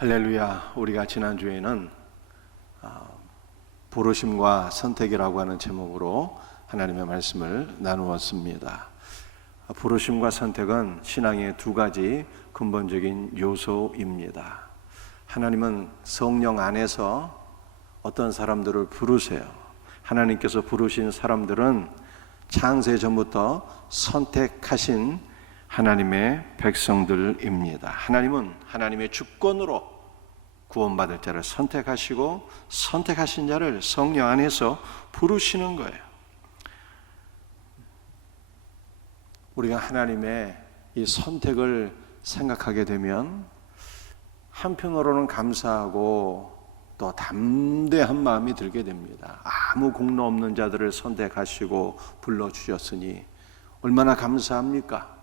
할렐루야. 우리가 지난주에는 부르심과 선택이라고 하는 제목으로 하나님의 말씀을 나누었습니다. 부르심과 선택은 신앙의 두 가지 근본적인 요소입니다. 하나님은 성령 안에서 어떤 사람들을 부르세요. 하나님께서 부르신 사람들은 창세 전부터 선택하신 하나님의 백성들입니다. 하나님은 하나님의 주권으로 구원받을 자를 선택하시고 선택하신 자를 성령 안에서 부르시는 거예요. 우리가 하나님의 이 선택을 생각하게 되면 한편으로는 감사하고 또 담대한 마음이 들게 됩니다. 아무 공로 없는 자들을 선택하시고 불러주셨으니 얼마나 감사합니까?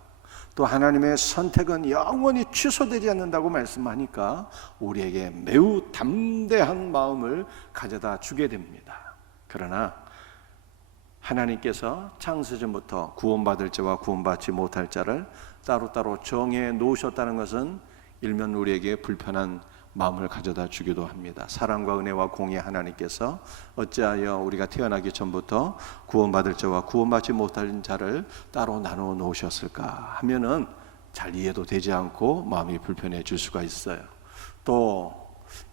또 하나님의 선택은 영원히 취소되지 않는다고 말씀하니까 우리에게 매우 담대한 마음을 가져다 주게 됩니다. 그러나 하나님께서 창세전부터 구원받을 자와 구원받지 못할 자를 따로따로 정해 놓으셨다는 것은 일면 우리에게 불편한 마음을 가져다 주기도 합니다. 사랑과 은혜와 공의 하나님께서 어찌하여 우리가 태어나기 전부터 구원받을 자와 구원받지 못할 자를 따로 나누어 놓으셨을까 하면은 잘 이해도 되지 않고 마음이 불편해질 수가 있어요. 또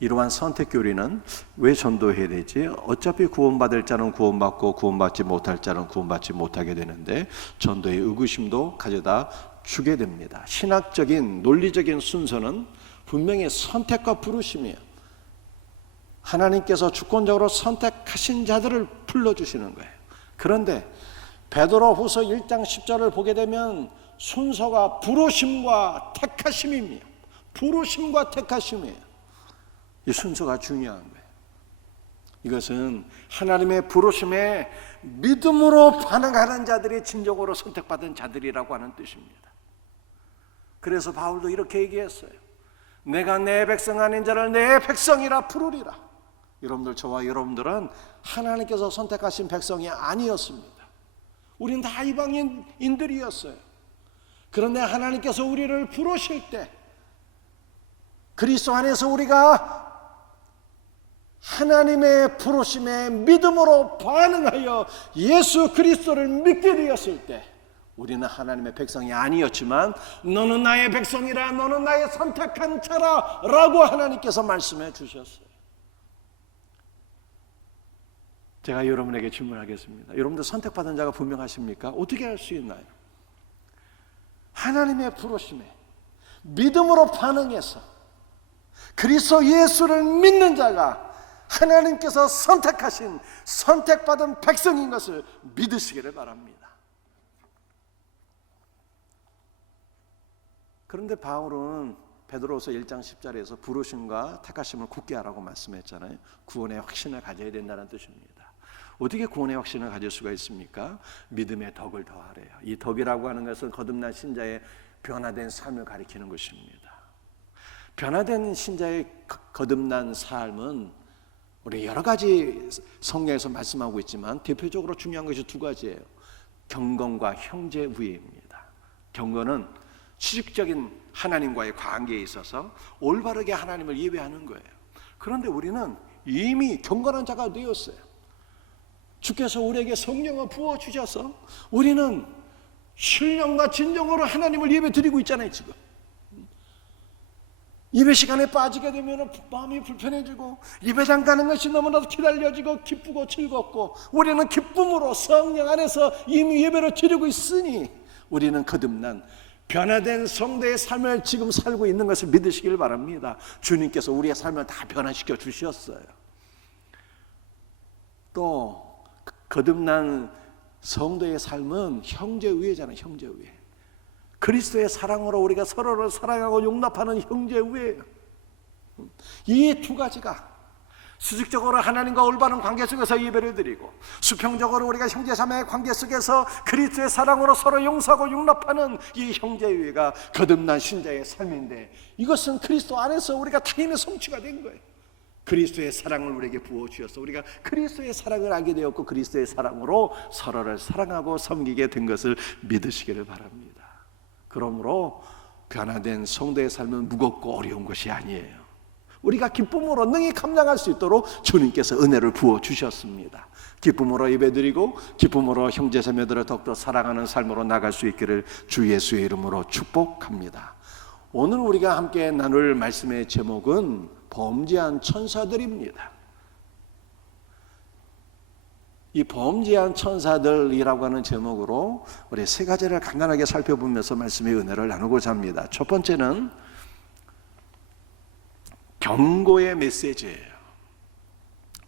이러한 선택 교리는 왜 전도해야 되지? 어차피 구원받을 자는 구원받고 구원받지 못할 자는 구원받지 못하게 되는데 전도의 의구심도 가져다 주게 됩니다. 신학적인 논리적인 순서는 분명히 선택과 부르심이에요. 하나님께서 주권적으로 선택하신 자들을 불러주시는 거예요. 그런데 베드로후서 1장 10절을 보게 되면 순서가 부르심과 택하심입니다. 부르심과 택하심이에요. 이 순서가 중요한 거예요. 이것은 하나님의 부르심에 믿음으로 반응하는 자들이 진정으로 선택받은 자들이라고 하는 뜻입니다. 그래서 바울도 이렇게 얘기했어요. 내가 내 백성 아닌 자를 내 백성이라 부르리라. 여러분들, 저와 여러분들은 하나님께서 선택하신 백성이 아니었습니다. 우리는 다 이방인들이었어요. 그런데 하나님께서 우리를 부르실 때 그리스도 안에서 우리가 하나님의 부르심에 믿음으로 반응하여 예수 그리스도를 믿게 되었을 때 우리는 하나님의 백성이 아니었지만 너는 나의 백성이라, 너는 나의 선택한 자라 라고 하나님께서 말씀해 주셨어요. 제가 여러분에게 질문하겠습니다. 여러분들 선택받은 자가 분명하십니까? 어떻게 할 수 있나요? 하나님의 부르심에 믿음으로 반응해서 그리스도 예수를 믿는 자가 하나님께서 선택하신 선택받은 백성인 것을 믿으시기를 바랍니다. 그런데 바울은 베드로후서 1장 10절에서 부르심과 택하심을 굳게 하라고 말씀했잖아요. 구원의 확신을 가져야 된다는 뜻입니다. 어떻게 구원의 확신을 가질 수가 있습니까? 믿음의 덕을 더하래요. 이 덕이라고 하는 것은 거듭난 신자의 변화된 삶을 가리키는 것입니다. 변화된 신자의 거듭난 삶은 우리 여러 가지 성경에서 말씀하고 있지만 대표적으로 중요한 것이 두 가지예요. 경건과 형제우애입니다. 경건은 수직적인 하나님과의 관계에 있어서 올바르게 하나님을 예배하는 거예요. 그런데 우리는 이미 경건한 자가 되었어요. 주께서 우리에게 성령을 부어주셔서 우리는 신령과 진정으로 하나님을 예배 드리고 있잖아요. 지금 예배 시간에 빠지게 되면 마음이 불편해지고 예배당 가는 것이 너무나도 기다려지고 기쁘고 즐겁고 우리는 기쁨으로 성령 안에서 이미 예배를 드리고 있으니 우리는 거듭난 변화된 성도의 삶을 지금 살고 있는 것을 믿으시길 바랍니다. 주님께서 우리의 삶을 다 변화시켜 주셨어요. 또 거듭난 성도의 삶은 형제우애잖아요. 형제우애. 그리스도의 사랑으로 우리가 서로를 사랑하고 용납하는 형제우애예요. 이 두 가지가 수직적으로 하나님과 올바른 관계 속에서 예배를 드리고 수평적으로 우리가 형제자매의 관계 속에서 그리스도의 사랑으로 서로 용서하고 용납하는 이 형제우애가 거듭난 신자의 삶인데 이것은 그리스도 안에서 우리가 타인의 성취가 된 거예요. 그리스도의 사랑을 우리에게 부어주셔서 우리가 그리스도의 사랑을 알게 되었고 그리스도의 사랑으로 서로를 사랑하고 섬기게 된 것을 믿으시기를 바랍니다. 그러므로 변화된 성도의 삶은 무겁고 어려운 것이 아니에요. 우리가 기쁨으로 능히 감당할 수 있도록 주님께서 은혜를 부어 주셨습니다. 기쁨으로 예배드리고 기쁨으로 형제자매들을 더욱더 사랑하는 삶으로 나갈 수 있기를 주 예수의 이름으로 축복합니다. 오늘 우리가 함께 나눌 말씀의 제목은 범죄한 천사들입니다. 이 범죄한 천사들이라고 하는 제목으로 우리 세 가지를 간단하게 살펴보면서 말씀의 은혜를 나누고자 합니다. 첫 번째는 경고의 메시지예요.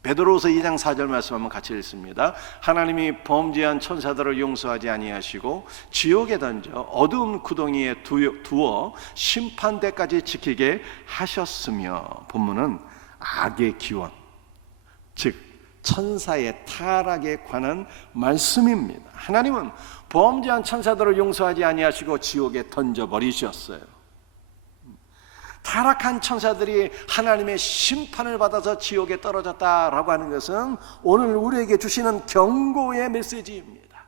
베드로후서 2장 4절 말씀 한번 같이 읽습니다. 하나님이 범죄한 천사들을 용서하지 아니하시고 지옥에 던져 어두운 구덩이에 두어 심판대까지 지키게 하셨으며, 본문은 악의 기원, 즉 천사의 타락에 관한 말씀입니다. 하나님은 범죄한 천사들을 용서하지 아니하시고 지옥에 던져버리셨어요. 타락한 천사들이 하나님의 심판을 받아서 지옥에 떨어졌다라고 하는 것은 오늘 우리에게 주시는 경고의 메시지입니다.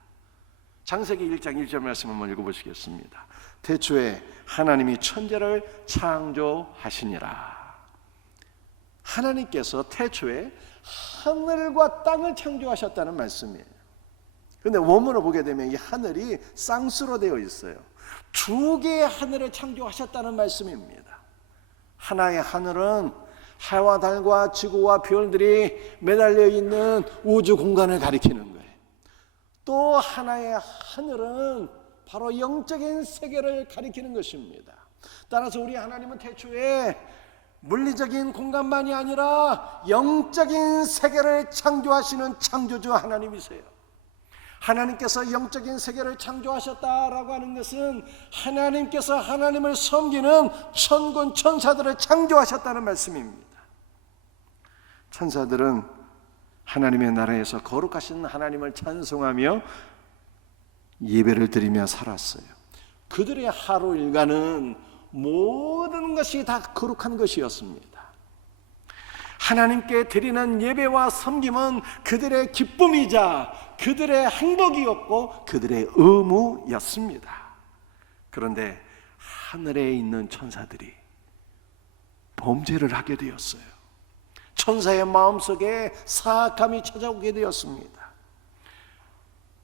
창세기 1장 1절 말씀 한번 읽어보시겠습니다. 태초에 하나님이 천지를 창조하시니라. 하나님께서 태초에 하늘과 땅을 창조하셨다는 말씀이에요. 그런데 원문을 보게 되면 이 하늘이 쌍수로 되어 있어요. 두 개의 하늘을 창조하셨다는 말씀입니다. 하나의 하늘은 해와 달과 지구와 별들이 매달려 있는 우주 공간을 가리키는 거예요. 또 하나의 하늘은 바로 영적인 세계를 가리키는 것입니다. 따라서 우리 하나님은 태초에 물리적인 공간만이 아니라 영적인 세계를 창조하시는 창조주 하나님이세요. 하나님께서 영적인 세계를 창조하셨다라고 하는 것은 하나님께서 하나님을 섬기는 천군 천사들을 창조하셨다는 말씀입니다. 천사들은 하나님의 나라에서 거룩하신 하나님을 찬송하며 예배를 드리며 살았어요. 그들의 하루 일과는 모든 것이 다 거룩한 것이었습니다. 하나님께 드리는 예배와 섬김은 그들의 기쁨이자 그들의 행복이었고 그들의 의무였습니다. 그런데 하늘에 있는 천사들이 범죄를 하게 되었어요. 천사의 마음속에 사악함이 찾아오게 되었습니다.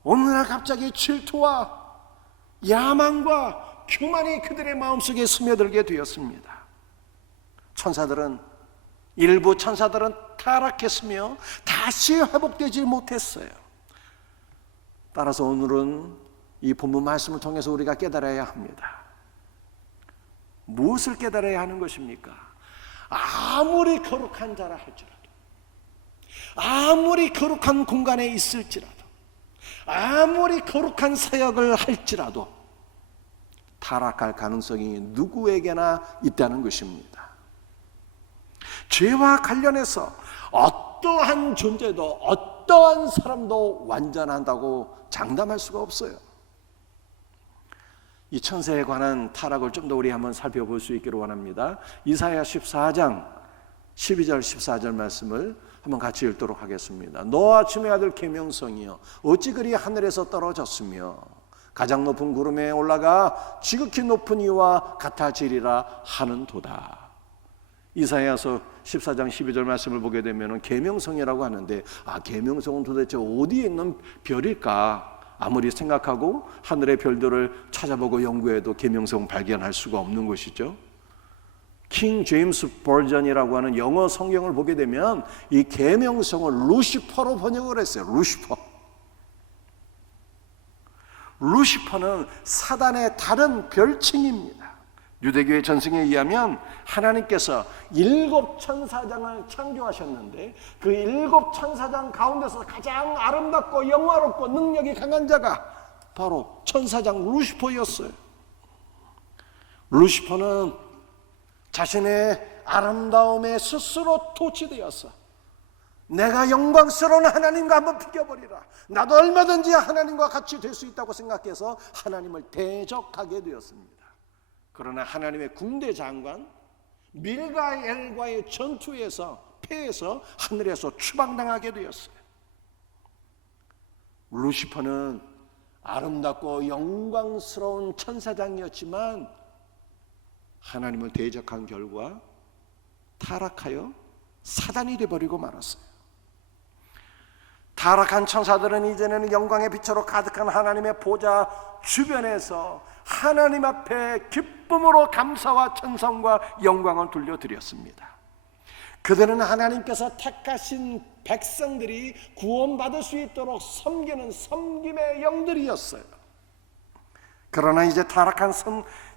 어느 날 갑자기 질투와 야망과 교만이 그들의 마음속에 스며들게 되었습니다. 일부 천사들은 타락했으며 다시 회복되지 못했어요. 따라서 오늘은 이 본문 말씀을 통해서 우리가 깨달아야 합니다. 무엇을 깨달아야 하는 것입니까? 아무리 거룩한 자라 할지라도, 아무리 거룩한 공간에 있을지라도, 아무리 거룩한 사역을 할지라도 타락할 가능성이 누구에게나 있다는 것입니다. 죄와 관련해서 어떠한 존재도 어떠한 사람도 완전한다고 장담할 수가 없어요. 이 천사에 관한 타락을 좀 더 우리 한번 살펴볼 수 있기를 원합니다. 이사야 14장 12절 14절 말씀을 한번 같이 읽도록 하겠습니다. 너와 주의 아들 계명성이여 어찌 그리 하늘에서 떨어졌으며 가장 높은 구름에 올라가 지극히 높은 이와 같아지리라 하는도다. 이사야서 14장 12절 말씀을 보게 되면 계명성이라고 하는데, 계명성은 도대체 어디에 있는 별일까? 아무리 생각하고 하늘의 별들을 찾아보고 연구해도 계명성 발견할 수가 없는 것이죠. 킹 제임스 버전이라고 하는 영어 성경을 보게 되면 이 계명성을 루시퍼로 번역을 했어요. 루시퍼는 사단의 다른 별칭입니다. 유대교의 전승에 의하면 하나님께서 7 천사장을 창조하셨는데 그 7 천사장 가운데서 가장 아름답고 영화롭고 능력이 강한 자가 바로 천사장 루시퍼였어요. 루시퍼는 자신의 아름다움에 스스로 도취되었어. 내가 영광스러운 하나님과 한번 비교해보리라. 나도 얼마든지 하나님과 같이 될 수 있다고 생각해서 하나님을 대적하게 되었습니다. 그러나 하나님의 군대 장관 밀가엘과의 전투에서 패해서 하늘에서 추방당하게 되었어요. 루시퍼는 아름답고 영광스러운 천사장이었지만 하나님을 대적한 결과 타락하여 사단이 되어버리고 말았어요. 타락한 천사들은 이제는 영광의 빛으로 가득한 하나님의 보좌 주변에서 하나님 앞에 기쁨으로 감사와 찬송과 영광을 돌려드렸습니다. 그들은 하나님께서 택하신 백성들이 구원받을 수 있도록 섬기는 섬김의 영들이었어요. 그러나 이제 타락한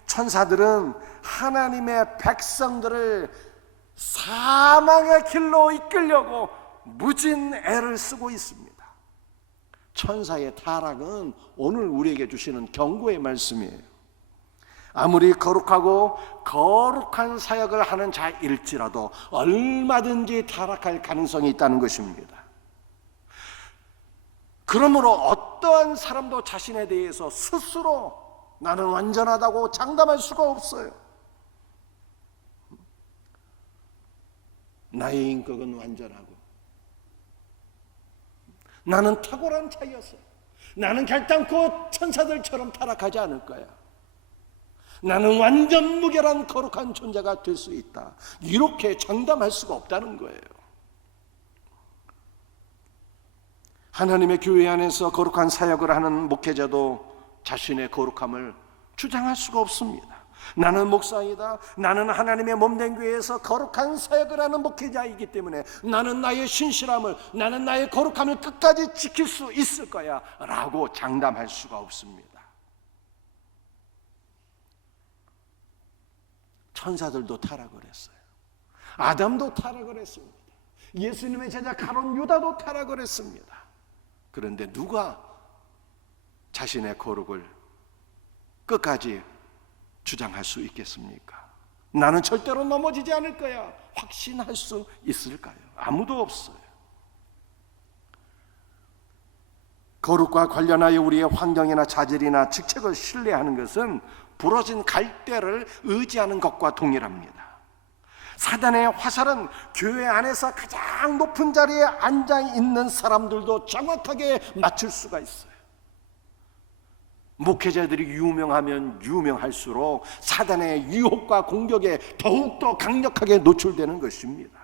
천사들은 하나님의 백성들을 사망의 길로 이끌려고 무진 애를 쓰고 있습니다. 천사의 타락은 오늘 우리에게 주시는 경고의 말씀이에요. 아무리 거룩하고 거룩한 사역을 하는 자일지라도 얼마든지 타락할 가능성이 있다는 것입니다. 그러므로 어떠한 사람도 자신에 대해서 스스로 나는 완전하다고 장담할 수가 없어요. 나의 인격은 완전하고 나는 탁월한 자였어. 나는 결단코 천사들처럼 타락하지 않을 거야. 나는 완전 무결한 거룩한 존재가 될 수 있다. 이렇게 장담할 수가 없다는 거예요. 하나님의 교회 안에서 거룩한 사역을 하는 목회자도 자신의 거룩함을 주장할 수가 없습니다. 나는 목사이다. 나는 하나님의 몸된 교회에서 거룩한 사역을 하는 목회자이기 때문에 나는 나의 신실함을, 나는 나의 거룩함을 끝까지 지킬 수 있을 거야 라고 장담할 수가 없습니다. 천사들도 타락을 했어요. 아담도 타락을 했습니다. 예수님의 제자 가룟 유다도 타락을 했습니다. 그런데 누가 자신의 거룩을 끝까지 주장할 수 있겠습니까? 나는 절대로 넘어지지 않을 거야 확신할 수 있을까요? 아무도 없어요. 거룩과 관련하여 우리의 환경이나 자질이나 직책을 신뢰하는 것은 부러진 갈대를 의지하는 것과 동일합니다. 사단의 화살은 교회 안에서 가장 높은 자리에 앉아 있는 사람들도 정확하게 맞출 수가 있어요. 목회자들이 유명하면 유명할수록 사단의 유혹과 공격에 더욱더 강력하게 노출되는 것입니다.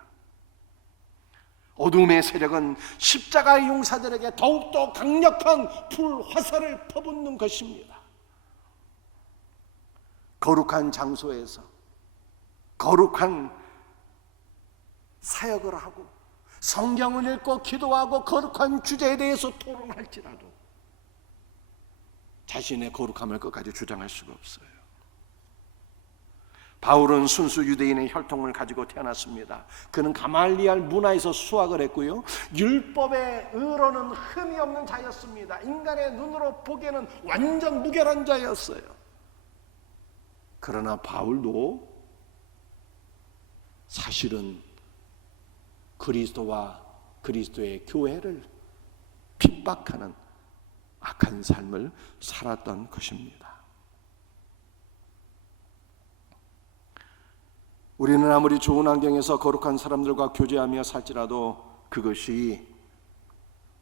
어둠의 세력은 십자가의 용사들에게 더욱더 강력한 불화살을 퍼붓는 것입니다. 거룩한 장소에서 거룩한 사역을 하고 성경을 읽고 기도하고 거룩한 주제에 대해서 토론할지라도 자신의 거룩함을 끝까지 주장할 수가 없어요. 바울은 순수 유대인의 혈통을 가지고 태어났습니다. 그는 가말리알 문화에서 수학을 했고요, 율법의 의로는 흠이 없는 자였습니다. 인간의 눈으로 보기에는 완전 무결한 자였어요. 그러나 바울도 사실은 그리스도와 그리스도의 교회를 핍박하는 악한 삶을 살았던 것입니다. 우리는 아무리 좋은 환경에서 거룩한 사람들과 교제하며 살지라도 그것이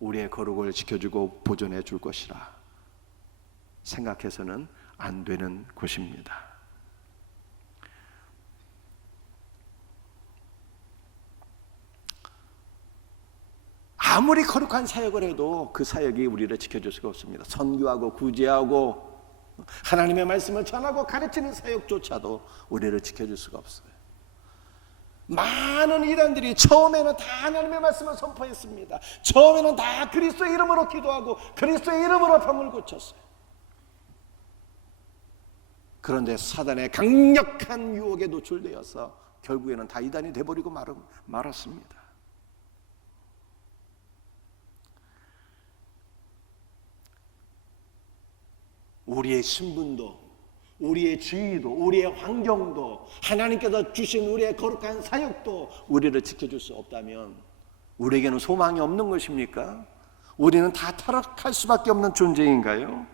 우리의 거룩을 지켜주고 보존해 줄 것이라 생각해서는 안 되는 것입니다. 아무리 거룩한 사역을 해도 그 사역이 우리를 지켜줄 수가 없습니다. 선교하고 구제하고 하나님의 말씀을 전하고 가르치는 사역조차도 우리를 지켜줄 수가 없어요. 많은 이단들이 처음에는 다 하나님의 말씀을 선포했습니다. 처음에는 다 그리스도의 이름으로 기도하고 그리스도의 이름으로 병을 고쳤어요. 그런데 사단의 강력한 유혹에 노출되어서 결국에는 다 이단이 돼버리고 말았습니다. 우리의 신분도, 우리의 지위도, 우리의 환경도, 하나님께서 주신 우리의 거룩한 사역도 우리를 지켜줄 수 없다면 우리에게는 소망이 없는 것입니까? 우리는 다 타락할 수밖에 없는 존재인가요?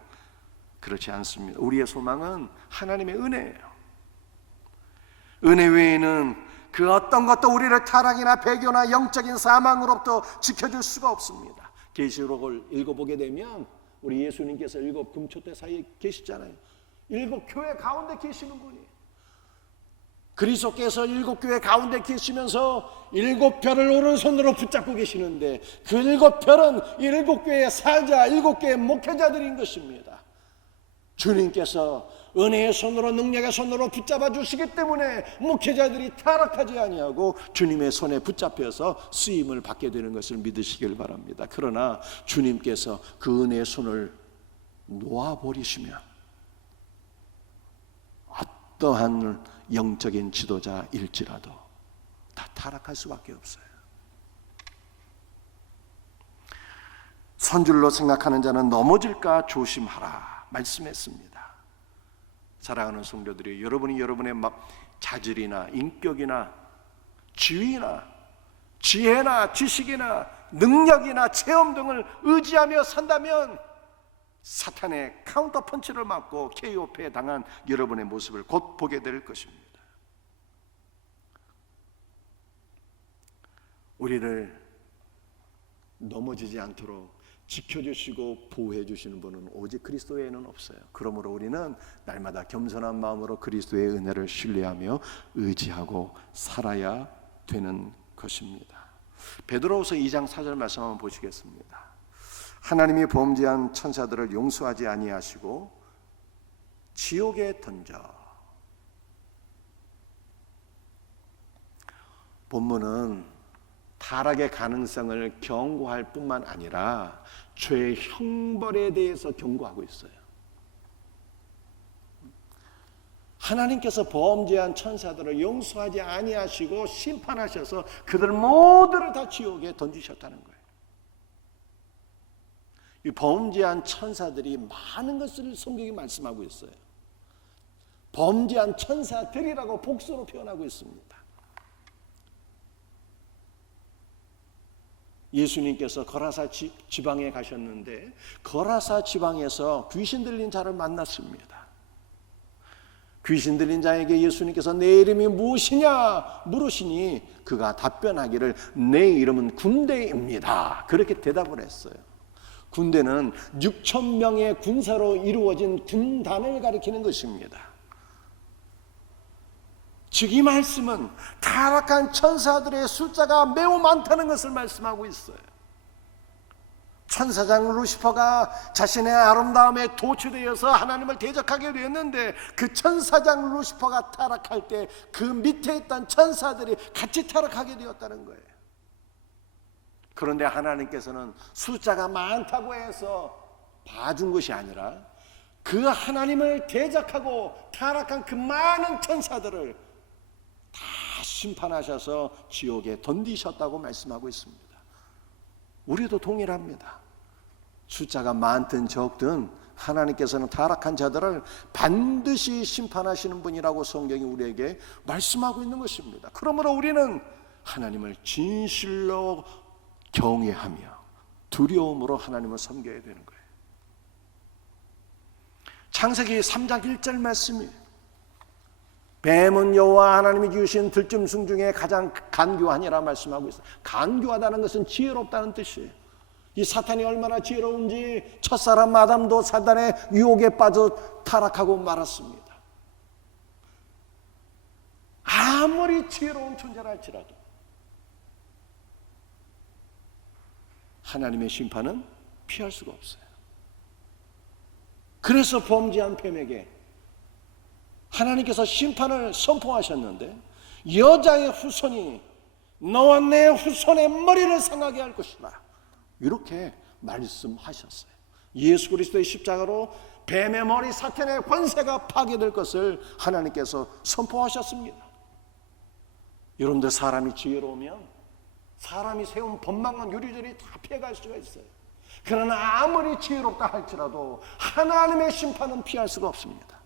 그렇지 않습니다. 우리의 소망은 하나님의 은혜예요. 은혜 외에는 그 어떤 것도 우리를 타락이나 배교나 영적인 사망으로부터 지켜줄 수가 없습니다. 계시록을 읽어보게 되면 우리 예수님께서 7 금초대 사이에 계시잖아요. 7 교회 가운데 계시는 분이 그리스도께서 일곱 교회 가운데 계시면서 일곱 별을 오른손으로 붙잡고 계시는데 그 일곱 별은 일곱 교회의 사자, 일곱 교회의 목회자들인 것입니다. 주님께서 은혜의 손으로, 능력의 손으로 붙잡아 주시기 때문에 목회자들이 타락하지 아니하고 주님의 손에 붙잡혀서 쓰임을 받게 되는 것을 믿으시길 바랍니다. 그러나 주님께서 그 은혜의 손을 놓아버리시면 어떠한 영적인 지도자일지라도 다 타락할 수밖에 없어요. 선줄로 생각하는 자는 넘어질까 조심하라 말씀했습니다. 사랑하는 성도들이, 여러분이 여러분의 자질이나 인격이나 지위나 지혜나 지식이나 능력이나 체험 등을 의지하며 산다면 사탄의 카운터 펀치를 맞고 KO패에 당한 여러분의 모습을 곧 보게 될 것입니다. 우리를 넘어지지 않도록 지켜주시고 보호해 주시는 분은 오직 그리스도 외에는 없어요. 그러므로 우리는 날마다 겸손한 마음으로 그리스도의 은혜를 신뢰하며 의지하고 살아야 되는 것입니다. 베드로후서 2장 4절 말씀 한번 보시겠습니다. 하나님이 범죄한 천사들을 용서하지 아니하시고 지옥에 던져. 본문은 타락의 가능성을 경고할 뿐만 아니라 죄의 형벌에 대해서 경고하고 있어요. 하나님께서 범죄한 천사들을 용서하지 아니하시고 심판하셔서 그들 모두를 다 지옥에 던지셨다는 거예요. 이 범죄한 천사들이 많은 것을 성경이 말씀하고 있어요. 범죄한 천사들이라고 복수로 표현하고 있습니다. 예수님께서 거라사 지방에 가셨는데 거라사 지방에서 귀신 들린 자를 만났습니다. 귀신 들린 자에게 예수님께서 내 이름이 무엇이냐 물으시니 그가 답변하기를 내 이름은 군대입니다. 그렇게 대답을 했어요. 군대는 6,000명의 군사로 이루어진 군단을 가리키는 것입니다. 즉 이 말씀은 타락한 천사들의 숫자가 매우 많다는 것을 말씀하고 있어요. 천사장 루시퍼가 자신의 아름다움에 도취되어서 하나님을 대적하게 되었는데 그 천사장 루시퍼가 타락할 때 그 밑에 있던 천사들이 같이 타락하게 되었다는 거예요. 그런데 하나님께서는 숫자가 많다고 해서 봐준 것이 아니라 그 하나님을 대적하고 타락한 그 많은 천사들을 다 심판하셔서 지옥에 던지셨다고 말씀하고 있습니다. 우리도 동일합니다. 숫자가 많든 적든 하나님께서는 타락한 자들을 반드시 심판하시는 분이라고 성경이 우리에게 말씀하고 있는 것입니다. 그러므로 우리는 하나님을 진실로 경외하며 두려움으로 하나님을 섬겨야 되는 거예요. 창세기 3장 1절 말씀이 뱀은 여호와 하나님이 지으신 들짐승 중에 가장 간교하니라 말씀하고 있어요. 간교하다는 것은 지혜롭다는 뜻이에요. 이 사탄이 얼마나 지혜로운지 첫사람 아담도 사단의 유혹에 빠져 타락하고 말았습니다. 아무리 지혜로운 존재라 할지라도 하나님의 심판은 피할 수가 없어요. 그래서 범죄한 뱀에게 하나님께서 심판을 선포하셨는데 여자의 후손이 너와 내 후손의 머리를 상하게 할 것이다. 이렇게 말씀하셨어요. 예수 그리스도의 십자가로 뱀의 머리 사탄의 권세가 파괴될 것을 하나님께서 선포하셨습니다. 여러분들 사람이 지혜로우면 사람이 세운 법망은 요리조리 다 피해갈 수가 있어요. 그러나 아무리 지혜롭다 할지라도 하나님의 심판은 피할 수가 없습니다.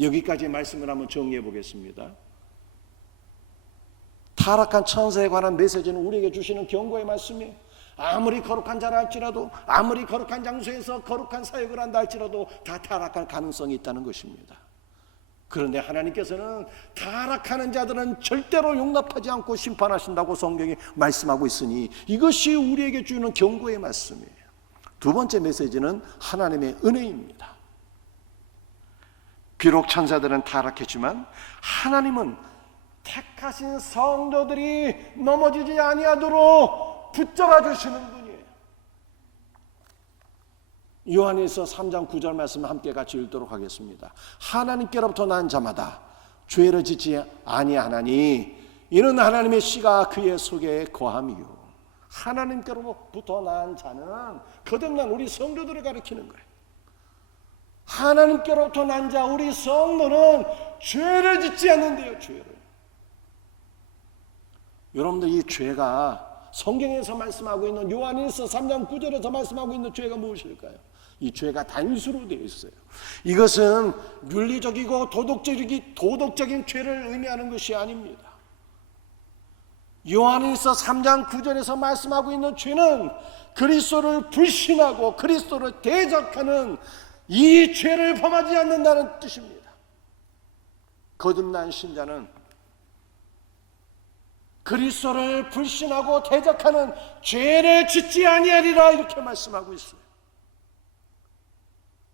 여기까지 말씀을 한번 정리해 보겠습니다. 타락한 천사에 관한 메시지는 우리에게 주시는 경고의 말씀이에요. 아무리 거룩한 자라 할지라도 아무리 거룩한 장소에서 거룩한 사역을 한다 할지라도 다 타락할 가능성이 있다는 것입니다. 그런데 하나님께서는 타락하는 자들은 절대로 용납하지 않고 심판하신다고 성경이 말씀하고 있으니 이것이 우리에게 주는 경고의 말씀이에요. 두 번째 메시지는 하나님의 은혜입니다. 비록 천사들은 타락했지만 하나님은 택하신 성도들이 넘어지지 아니하도록 붙잡아 주시는 분이에요. 요한일서 3장 9절 말씀 함께 같이 읽도록 하겠습니다. 하나님께로부터 난 자마다 죄를 짓지 아니하나니 이는 하나님의 씨가 그의 속에 거함이요. 하나님께로부터 난 자는 거듭난 우리 성도들을 가리키는 거예요. 하나님께로부터 난 자 우리 성도는 죄를 짓지 않는데요. 죄를. 여러분들 이 죄가 성경에서 말씀하고 있는 요한일서 3장 9절에서 말씀하고 있는 죄가 무엇일까요? 이 죄가 단수로 되어 있어요. 이것은 윤리적이고 도덕적인 죄를 의미하는 것이 아닙니다. 요한일서 3장 9절에서 말씀하고 있는 죄는 그리스도를 불신하고 그리스도를 대적하는 이 죄를 범하지 않는다는 뜻입니다. 거듭난 신자는 그리스도를 불신하고 대적하는 죄를 짓지 아니하리라 이렇게 말씀하고 있어요.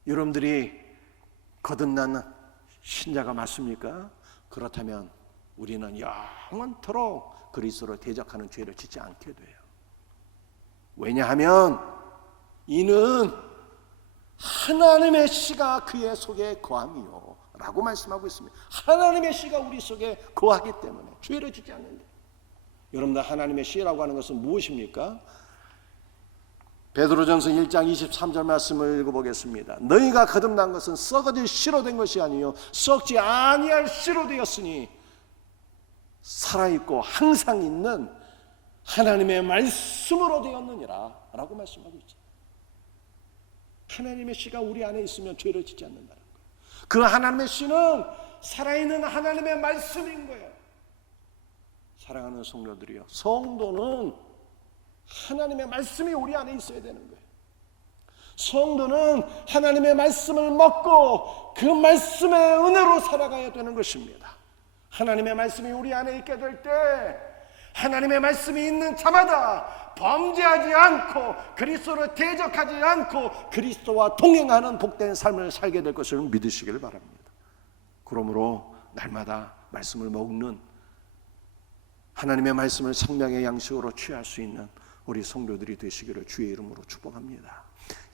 여러분들이 거듭난 신자가 맞습니까? 그렇다면 우리는 영원토록 그리스도를 대적하는 죄를 짓지 않게 돼요. 왜냐하면 이는 하나님의 씨가 그의 속에 거함이요 라고 말씀하고 있습니다. 하나님의 씨가 우리 속에 거하기 때문에 죄를 짓지 않는데, 여러분들 하나님의 씨라고 하는 것은 무엇입니까? 베드로전서 1장 23절 말씀을 읽어보겠습니다. 너희가 거듭난 것은 썩어질 씨로 된 것이 아니요 썩지 아니할 씨로 되었으니 살아있고 항상 있는 하나님의 말씀으로 되었느니라 라고 말씀하고 있죠. 하나님의 씨가 우리 안에 있으면 죄를 짓지 않는다는 거예요. 그 하나님의 씨는 살아있는 하나님의 말씀인 거예요. 사랑하는 성도들이요, 성도는 하나님의 말씀이 우리 안에 있어야 되는 거예요. 성도는 하나님의 말씀을 먹고 그 말씀의 은혜로 살아가야 되는 것입니다. 하나님의 말씀이 우리 안에 있게 될 때 하나님의 말씀이 있는 자마다 범죄하지 않고 그리스도를 대적하지 않고 그리스도와 동행하는 복된 삶을 살게 될 것을 믿으시길 바랍니다. 그러므로 날마다 말씀을 먹는, 하나님의 말씀을 생명의 양식으로 취할 수 있는 우리 성도들이 되시기를 주의 이름으로 축복합니다.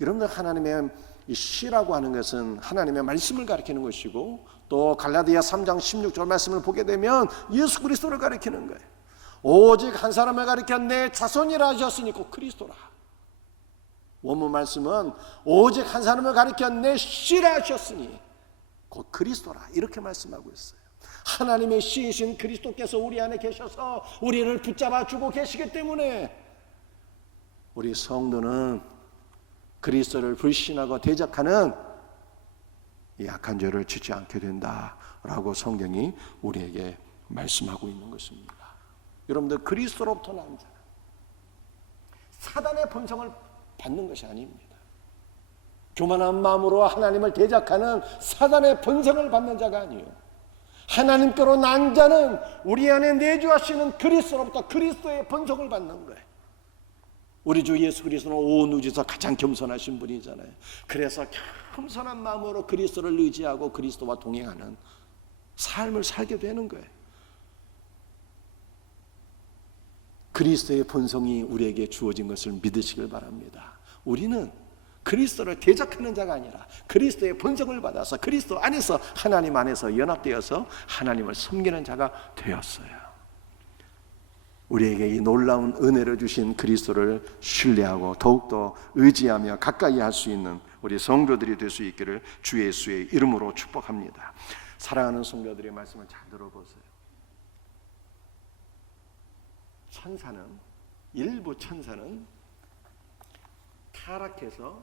여러분들, 하나님의 이 씨라고 하는 것은 하나님의 말씀을 가리키는 것이고, 또 갈라디아 3장 16절 말씀을 보게 되면 예수 그리스도를 가리키는 거예요. 오직 한 사람을 가리켜 내 자손이라 하셨으니 곧 그리스도라. 원문 말씀은 오직 한 사람을 가리켜 내 씨라 하셨으니 곧 그리스도라 이렇게 말씀하고 있어요. 하나님의 씨이신 그리스도께서 우리 안에 계셔서 우리를 붙잡아 주고 계시기 때문에 우리 성도는 그리스도를 불신하고 대적하는 이 악한 죄를 짓지 않게 된다라고 성경이 우리에게 말씀하고 있는 것입니다. 여러분들, 그리스도로부터 난 자, 사단의 본성을 받는 것이 아닙니다. 교만한 마음으로 하나님을 대적하는 사단의 본성을 받는 자가 아니에요. 하나님께로 난 자는 우리 안에 내주하시는 그리스도로부터 그리스도의 본성을 받는 거예요. 우리 주 예수 그리스도는 온 우주에서 가장 겸손하신 분이잖아요. 그래서 겸손한 마음으로 그리스도를 의지하고 그리스도와 동행하는 삶을 살게 되는 거예요. 그리스도의 본성이 우리에게 주어진 것을 믿으시길 바랍니다. 우리는 그리스도를 대적하는 자가 아니라 그리스도의 본성을 받아서 그리스도 안에서, 하나님 안에서 연합되어서 하나님을 섬기는 자가 되었어요. 우리에게 이 놀라운 은혜를 주신 그리스도를 신뢰하고 더욱더 의지하며 가까이 할 수 있는 우리 성도들이 될 수 있기를 주 예수의 이름으로 축복합니다. 사랑하는 성도들의 말씀을 잘 들어보세요. 일부 천사는 타락해서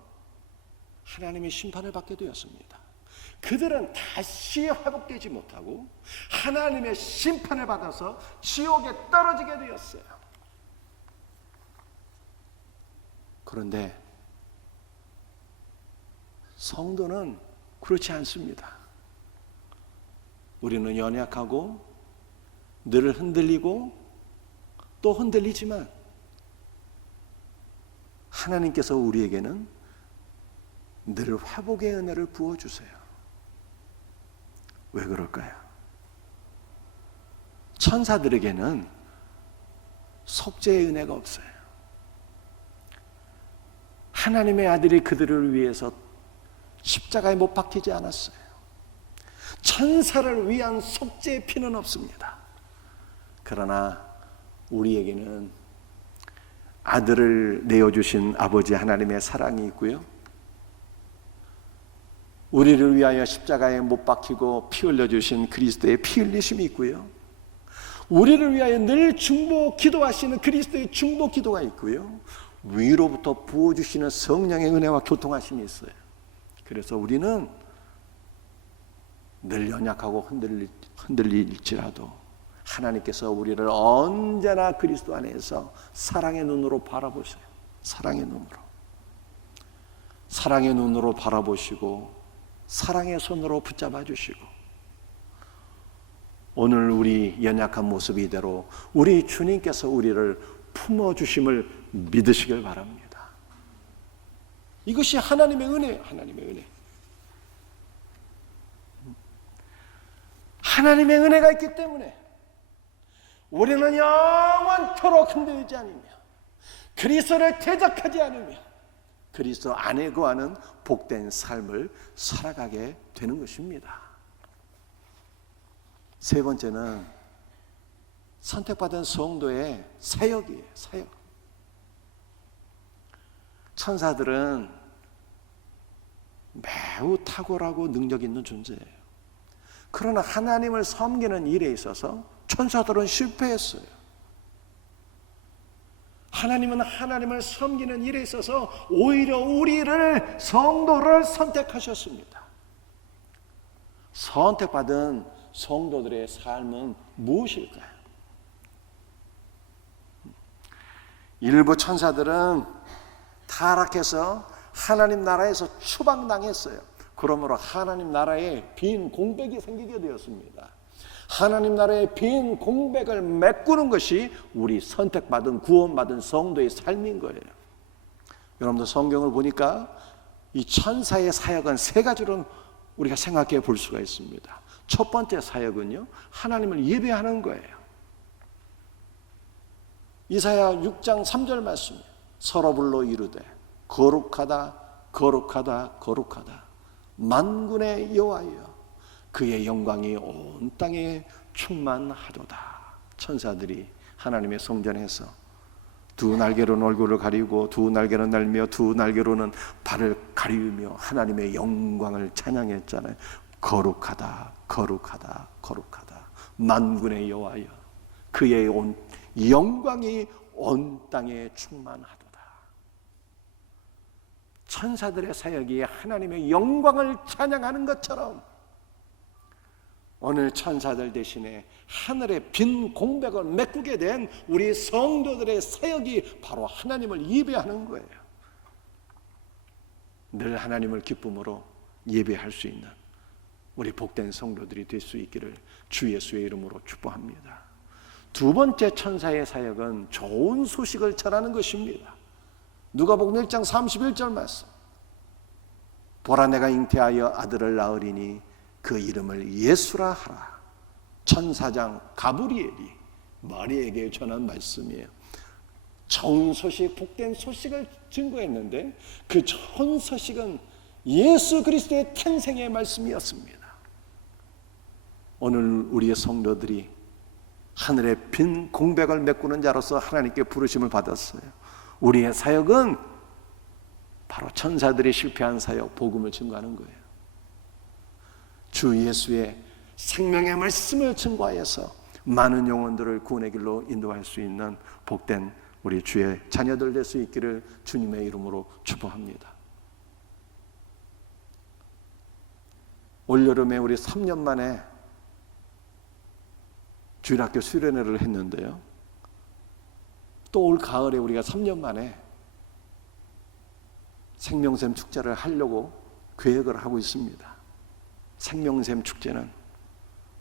하나님의 심판을 받게 되었습니다. 그들은 다시 회복되지 못하고 하나님의 심판을 받아서 지옥에 떨어지게 되었어요. 그런데 성도는 그렇지 않습니다. 우리는 연약하고 늘 흔들리고 또 흔들리지만 하나님께서 우리에게는 늘 회복의 은혜를 부어주세요. 왜 그럴까요? 천사들에게는 속죄의 은혜가 없어요. 하나님의 아들이 그들을 위해서 십자가에 못 박히지 않았어요. 천사를 위한 속죄의 피는 없습니다. 그러나 우리에게는 아들을 내어주신 아버지 하나님의 사랑이 있고요, 우리를 위하여 십자가에 못 박히고 피 흘려주신 그리스도의 피 흘리심이 있고요, 우리를 위하여 늘 중보 기도하시는 그리스도의 중보 기도가 있고요, 위로부터 부어주시는 성령의 은혜와 교통하심이 있어요. 그래서 우리는 늘 연약하고 흔들릴지라도 하나님께서 우리를 언제나 그리스도 안에서 사랑의 눈으로 바라보세요. 사랑의 눈으로 바라보시고 사랑의 손으로 붙잡아 주시고, 오늘 우리 연약한 모습 이대로 우리 주님께서 우리를 품어주심을 믿으시길 바랍니다. 이것이 하나님의 은혜예요. 하나님의 은혜. 하나님의 은혜가 있기 때문에 우리는 영원토록 흔들리지 않으며 그리스도를 대적하지 않으며 그리스도 안에 거하는 복된 삶을 살아가게 되는 것입니다. 세 번째는 선택받은 성도의 사역이에요. 사역. 천사들은 매우 탁월하고 능력 있는 존재예요. 그러나 하나님을 섬기는 일에 있어서 천사들은 실패했어요. 하나님은 하나님을 섬기는 일에 있어서 오히려 우리를, 성도를 선택하셨습니다. 선택받은 성도들의 삶은 무엇일까요? 일부 천사들은 타락해서 하나님 나라에서 추방당했어요. 그러므로 하나님 나라에 빈 공백이 생기게 되었습니다. 하나님 나라의 빈 공백을 메꾸는 것이 우리 선택받은 구원받은 성도의 삶인 거예요. 여러분들 성경을 보니까 이 천사의 사역은 세 가지로 우리가 생각해 볼 수가 있습니다. 첫 번째 사역은요, 하나님을 예배하는 거예요. 이사야 6장 3절 말씀, 서로 불러 이르되 거룩하다 거룩하다 거룩하다 만군의 여호와여, 그의 영광이 온 땅에 충만하도다. 천사들이 하나님의 성전에서 두 날개로는 얼굴을 가리고 두 날개로 날며 두 날개로는 발을 가리우며 하나님의 영광을 찬양했잖아요. 거룩하다 거룩하다 거룩하다 만군의 여호와여, 그의 온 영광이 온 땅에 충만하도다. 천사들의 사역이 하나님의 영광을 찬양하는 것처럼 오늘 천사들 대신에 하늘의 빈 공백을 메꾸게 된 우리 성도들의 사역이 바로 하나님을 예배하는 거예요. 늘 하나님을 기쁨으로 예배할 수 있는 우리 복된 성도들이 될 수 있기를 주 예수의 이름으로 축복합니다. 두 번째 천사의 사역은 좋은 소식을 전하는 것입니다. 누가복음 1장 31절 말씀, 보라 내가 잉태하여 아들을 낳으리니 그 이름을 예수라 하라. 천사장 가브리엘이 마리에게 전한 말씀이에요. 좋은 소식, 복된 소식을 증거했는데 그 좋은 소식은 예수 그리스도의 탄생의 말씀이었습니다. 오늘 우리의 성도들이 하늘의 빈 공백을 메꾸는 자로서 하나님께 부르심을 받았어요. 우리의 사역은 바로 천사들이 실패한 사역, 복음을 증거하는 거예요. 주 예수의 생명의 말씀을 증거하여서 많은 영혼들을 구원의 길로 인도할 수 있는 복된 우리 주의 자녀들 될 수 있기를 주님의 이름으로 축복합니다. 올여름에 우리 3년 만에 주일학교 수련회를 했는데요, 또 올 가을에 우리가 3년 만에 생명샘 축제를 하려고 계획을 하고 있습니다. 생명샘 축제는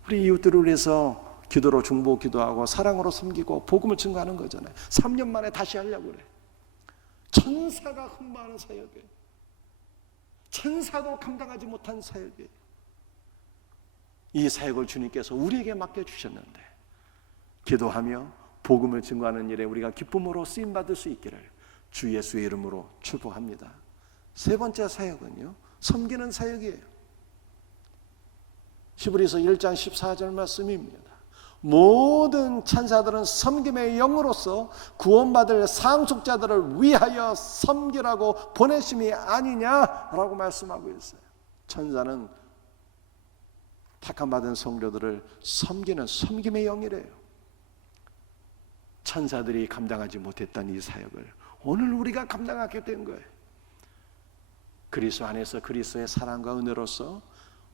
우리 이웃들을 위해서 기도로 중보 기도하고 사랑으로 섬기고 복음을 증거하는 거잖아요. 3년 만에 다시 하려고 그래. 천사가 흠모하는 사역이에요. 천사도 감당하지 못한 사역이에요. 이 사역을 주님께서 우리에게 맡겨주셨는데 기도하며 복음을 증거하는 일에 우리가 기쁨으로 쓰임 받을 수 있기를 주 예수의 이름으로 축복합니다. 세 번째 사역은요, 섬기는 사역이에요. 히브리서 1장 14절 말씀입니다. 모든 천사들은 섬김의 영으로서 구원받을 상속자들을 위하여 섬기라고 보내심이 아니냐라고 말씀하고 있어요. 천사는 택함받은 성도들을 섬기는 섬김의 영이래요. 천사들이 감당하지 못했던 이 사역을 오늘 우리가 감당하게 된 거예요. 그리스도 안에서 그리스도의 사랑과 은혜로서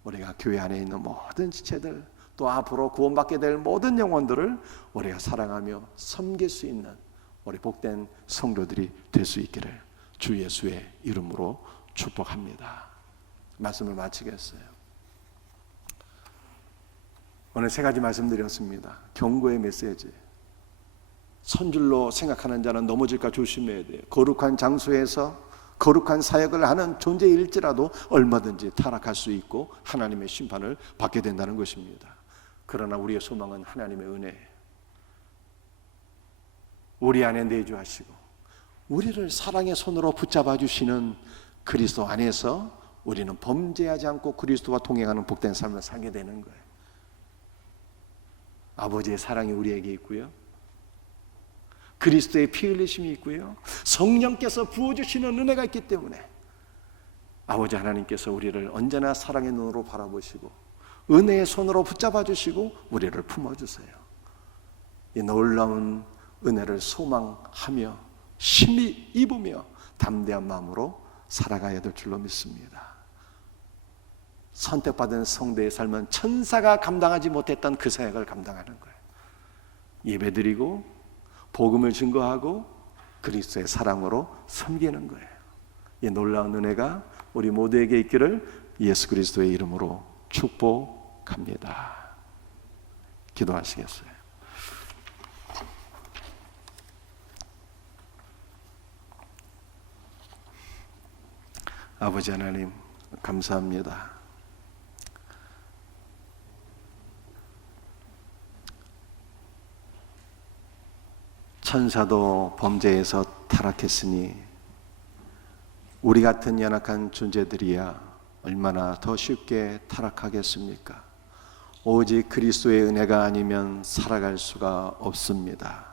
우리가 교회 안에 있는 모든 지체들, 또 앞으로 구원받게 될 모든 영혼들을 우리가 사랑하며 섬길 수 있는 우리 복된 성도들이 될 수 있기를 주 예수의 이름으로 축복합니다. 말씀을 마치겠어요. 오늘 세 가지 말씀드렸습니다. 경고의 메시지. 선줄로 생각하는 자는 넘어질까 조심해야 돼요. 거룩한 장소에서 거룩한 사역을 하는 존재일지라도 얼마든지 타락할 수 있고 하나님의 심판을 받게 된다는 것입니다. 그러나 우리의 소망은 하나님의 은혜예요. 우리 안에 내주하시고 우리를 사랑의 손으로 붙잡아 주시는 그리스도 안에서 우리는 범죄하지 않고 그리스도와 동행하는 복된 삶을 살게 되는 거예요. 아버지의 사랑이 우리에게 있고요, 그리스도의 피 흘리심이 있고요, 성령께서 부어주시는 은혜가 있기 때문에 아버지 하나님께서 우리를 언제나 사랑의 눈으로 바라보시고 은혜의 손으로 붙잡아 주시고 우리를 품어주세요. 이 놀라운 은혜를 소망하며 심히 입으며 담대한 마음으로 살아가야 될 줄로 믿습니다. 선택받은 성도의 삶은 천사가 감당하지 못했던 그 사역을 감당하는 거예요. 예배드리고 복음을 증거하고 그리스도의 사랑으로 섬기는 거예요. 이 놀라운 은혜가 우리 모두에게 있기를 예수 그리스도의 이름으로 축복합니다. 기도하시겠어요? 아버지 하나님, 감사합니다. 천사도 범죄에서 타락했으니 우리 같은 연약한 존재들이야 얼마나 더 쉽게 타락하겠습니까? 오직 그리스도의 은혜가 아니면 살아갈 수가 없습니다.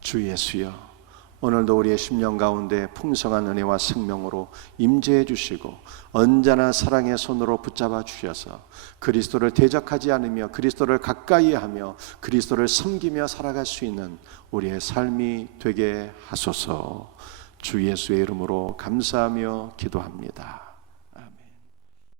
주 예수여, 오늘도 우리의 심령 가운데 풍성한 은혜와 생명으로 임재해 주시고 언제나 사랑의 손으로 붙잡아 주셔서 그리스도를 대적하지 않으며 그리스도를 가까이 하며 그리스도를 섬기며 살아갈 수 있는 우리의 삶이 되게 하소서. 주 예수의 이름으로 감사하며 기도합니다.